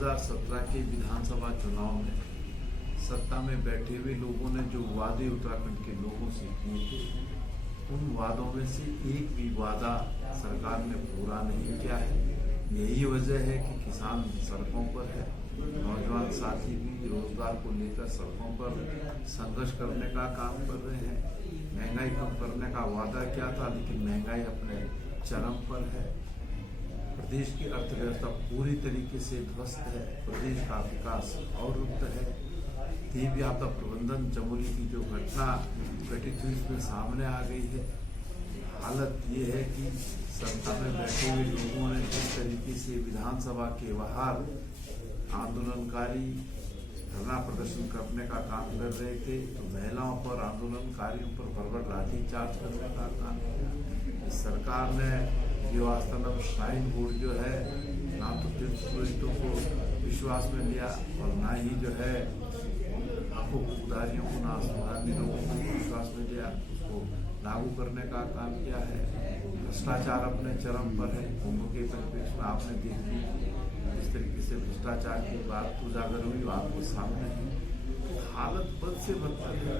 2017 के विधानसभा चुनाव में सत्ता में बैठे हुए लोगों ने जो वादे उत्तराखंड के लोगों से किए थे, उन वादों में से एक भी वादा सरकार ने पूरा नहीं किया है। यही वजह है कि किसान सड़कों पर है, नौजवान साथी भी रोजगार को लेकर सड़कों पर संघर्ष करने का काम कर रहे हैं। महंगाई कम करने का वादा किया था, लेकिन महंगाई अपने चरम पर है। प्रदेश की अर्थव्यवस्था पूरी तरीके से ध्वस्त है। प्रदेश का विकास अवरुद्ध है। देवी आपदा प्रबंधन चमोली की जो घटना घटित हुई उसमें सामने आ गई है। हालत ये है कि सत्ता में बैठे हुए लोगों ने जिस तरीके से विधानसभा के बाहर आंदोलनकारी धरना प्रदर्शन करने का काम कर रहे थे, तो महिलाओं पर, आंदोलनकारियों पर बर्बर लाठीचार्ज करने का काम किया। सरकार ने देवस्थानम श्राइन बोर्ड जो है, ना तो तीर्थ पुरोहितों को विश्वास में लिया और ना ही जो है हकूकदारियों को, ना आसमानी लोगों को विश्वास में लिया, उसको लागू करने का काम किया है। भ्रष्टाचार अपने चरम पर है। कुंभ के परिप्रेक्ष्य में आपने देख ली इस तरीके से भ्रष्टाचार की बात उजागर हुई, आपके सामने है। हालत बद से बदतर है।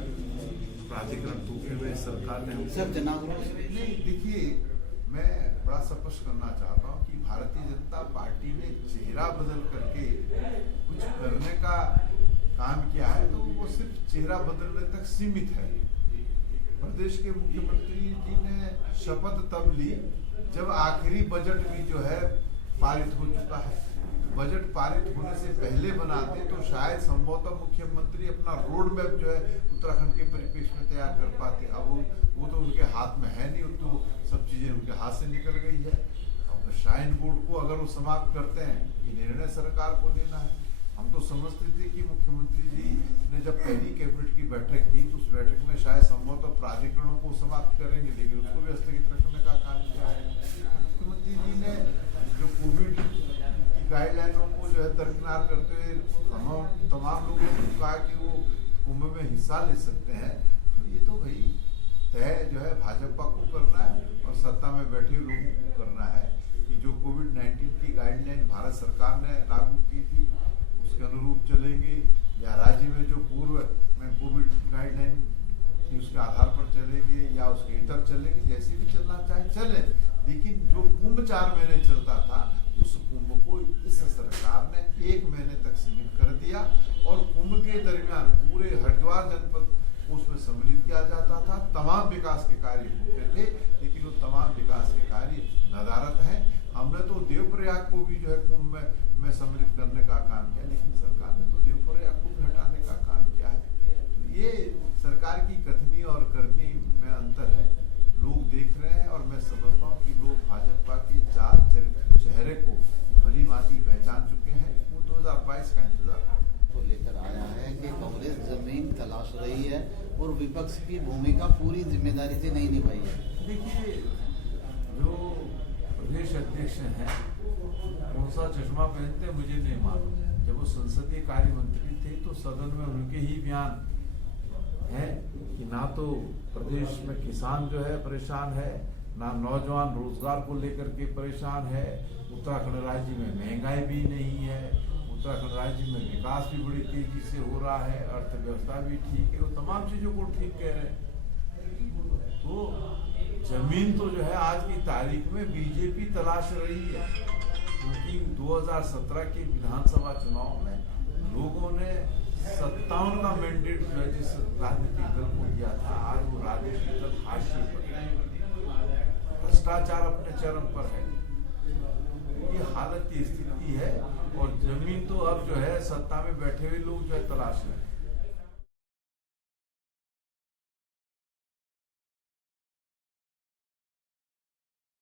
प्राधिकरण टूटे हुए, सरकार ने सब जनाब नहीं, देखिए, मैं बड़ा स्पष्ट करना चाहता हूँ कि भारतीय जनता पार्टी ने चेहरा बदल करके कुछ करने का काम किया है, तो वो सिर्फ चेहरा बदलने तक सीमित है। प्रदेश के मुख्यमंत्री जी ने शपथ तब ली जब आखिरी बजट भी जो है पारित हो चुका है। बजट पारित होने से पहले बनाते तो शायद संभवतः मुख्यमंत्री अपना रोड मैप जो है उत्तराखंड के परिप्रेक्ष्य में तैयार कर पाते। अब वो तो उनके हाथ में है नहीं, तो सब चीजें उनके हाथ से निकल गई है। अब श्राइन बोर्ड को अगर वो समाप्त करते हैं, ये निर्णय सरकार को लेना है। हम तो समझते थे कि मुख्यमंत्री जी ने जब पहली कैबिनेट की बैठक की तो उस बैठक में शायद संभवतः प्राधिकरणों को समाप्त करेंगे, लेकिन उसको भी स्थगित रखने का काम किया है। मुख्यमंत्री जी ने जो कोविड गाइडलाइनों को जो है दरकिनार करते हुए तमाम लोगों को कहा कि वो कुंभ में हिस्सा ले सकते हैं, तो ये तो भाई तय जो है भाजपा को करना है और सत्ता में बैठे लोगों को करना है कि जो कोविड-19 की गाइडलाइन भारत सरकार ने लागू की थी उसके अनुरूप चलेंगे, या राज्य में जो पूर्व में कोविड गाइडलाइन थी उसके आधार पर चलेंगे, या उसके इतर चलेंगे। जैसे भी चलना चाहे चले, लेकिन जो कुंभ 4 महीने चलता था उस कुंभ को इस सरकार ने 1 महीने तक सीमित कर दिया और कुंभ के दरमियान पूरे हरिद्वार जनपद को उसमें सम्मिलित किया जाता था। तमाम विकास के कार्य होते थे, लेकिन वो तमाम विकास के कार्य नदारत हैं। हमने तो देवप्रयाग को भी जो है कुंभ में सम्मिलित करने का काम किया, लेकिन सरकार ने तो देवप्रयाग को भी हटाने का काम किया है। तो ये सरकार की कथनी और करनी में अंतर है। लोग देख रहे हैं और मैं समझता हूँ कि लोग भाजपा के चाल चेहरे को भली भांति पहचान चुके हैं। वो 2022 का इंतजार को लेकर आया है कि कांग्रेस जमीन तलाश रही है और विपक्ष की भूमिका पूरी जिम्मेदारी से नहीं निभाई है। देखिए, जो प्रदेश अध्यक्ष हैं कौन सा चश्मा पहनते मुझे नहीं मालूम। जब वो संसदीय कार्य मंत्री थे तो सदन में उनके ही बयान है कि ना तो प्रदेश में किसान जो है परेशान है, ना नौजवान रोजगार को लेकर के परेशान है। उत्तराखंड राज्य में महंगाई भी नहीं है, उत्तराखंड राज्य में विकास भी बड़ी तेजी से हो रहा है, अर्थव्यवस्था भी ठीक है। वो तमाम चीजों को ठीक कह रहे हैं। तो जमीन तो जो है आज की तारीख में बीजेपी तलाश रही है, क्योंकि 2017 के विधानसभा चुनाव में लोगों ने 57 का मैंडेट जो है जिस राजनीतिक दल को दिया था, आज वो राजनीतिक दल हाशिए पर है। भ्रष्टाचार अपने चरम पर है। ये हालत की स्थिति है और जमीन तो अब जो है सत्ता में बैठे हुए लोग जो है तलाश रहे हैं।